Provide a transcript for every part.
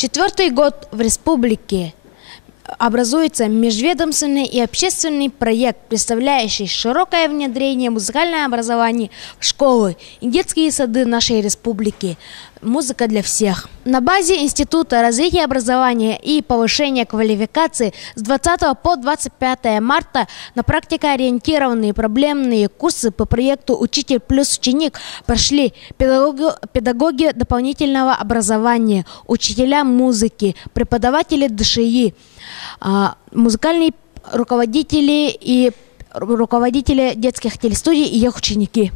Четвертый год в республике образуется межведомственный и общественный проект, представляющий широкое внедрение музыкального образования в школы и детские сады нашей республики. Музыка для всех. На базе Института развития образования и повышения квалификации с 20 по 25 марта на практикоориентированные проблемные курсы по проекту «Учитель плюс ученик» прошли педагоги дополнительного образования, учителя музыки, преподаватели ДШИ, музыкальные руководители и руководители детских телестудий и их ученики.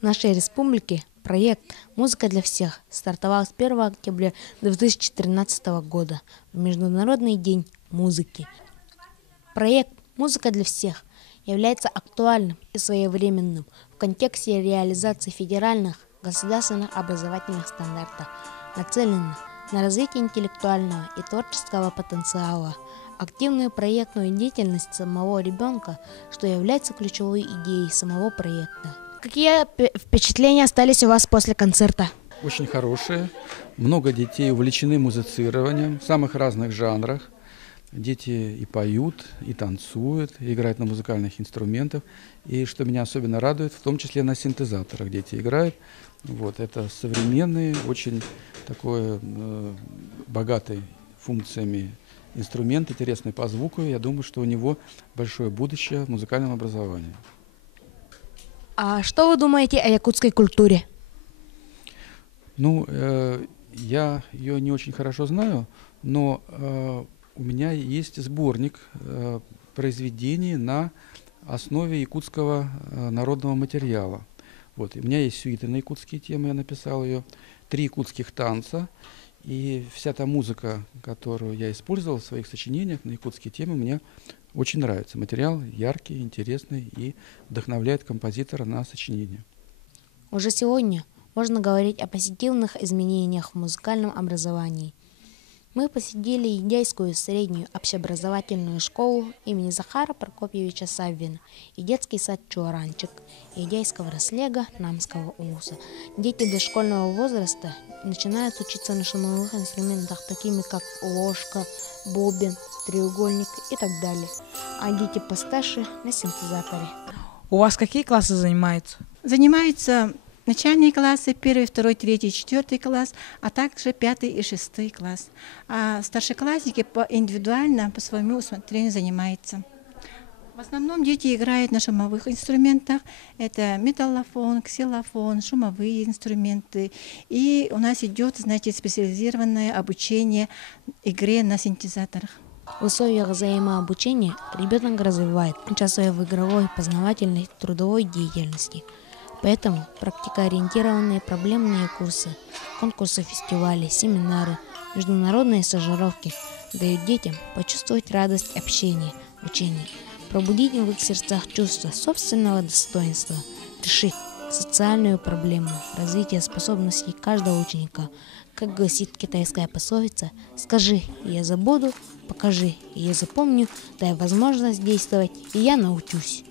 В нашей республике проект «Музыка для всех» стартовал с 1 октября 2013 года в Международный день музыки. Проект «Музыка для всех» является актуальным и своевременным в контексте реализации федеральных государственных образовательных стандартов, нацеленных на развитие интеллектуального и творческого потенциала, активную проектную деятельность самого ребенка, что является ключевой идеей самого проекта. Какие впечатления остались у вас после концерта? Очень хорошие. Много детей увлечены музицированием в самых разных жанрах. Дети и поют, и танцуют, и играют на музыкальных инструментах. И что меня особенно радует, в том числе на синтезаторах дети играют. Вот, это современные, очень такой богатый функциями инструмент, интересный по звуку. Я думаю, что у него большое будущее в музыкальном образовании. А что вы думаете о якутской культуре? Ну, я ее не очень хорошо знаю, но у меня есть сборник произведений на основе якутского народного материала. Вот, у меня есть сюита на якутские темы, я написал ее, 3 якутских танца, и вся та музыка, которую я использовал в своих сочинениях на якутские темы, мне очень нравится. Материал яркий, интересный и вдохновляет композитора на сочинение. Уже сегодня можно говорить о позитивных изменениях в музыкальном образовании. Мы посетили Идяйскую среднюю общеобразовательную школу имени Захара Прокопьевича Саввина и детский сад Чуаранчик Идяйского Рослега Намского улуса. Дети дошкольного возраста начинают учиться на шумовых инструментах, такими как ложка, бубен, треугольник и так далее, а дети постарше на синтезаторе. У вас какие классы занимаются? Занимаются начальные классы, 1, 2, 3, 4 класс, а также 5 и 6 класс. А старшеклассники индивидуально по своему усмотрению занимаются. В основном дети играют на шумовых инструментах. Это металлофон, ксилофон, шумовые инструменты. И у нас идет, знаете, специализированное обучение игре на синтезаторах. В условиях взаимообучения ребенок развивает, участвуя в игровой, познавательной, трудовой деятельности. Поэтому практикоориентированные проблемные курсы, конкурсы, фестивали, семинары, международные стажировки дают детям почувствовать радость общения, учения, пробудить в их сердцах чувство собственного достоинства, решить социальную проблему, развитие способностей каждого ученика. Как гласит китайская пословица, скажи, и я забуду, покажи, и я запомню, дай возможность действовать, и я научусь.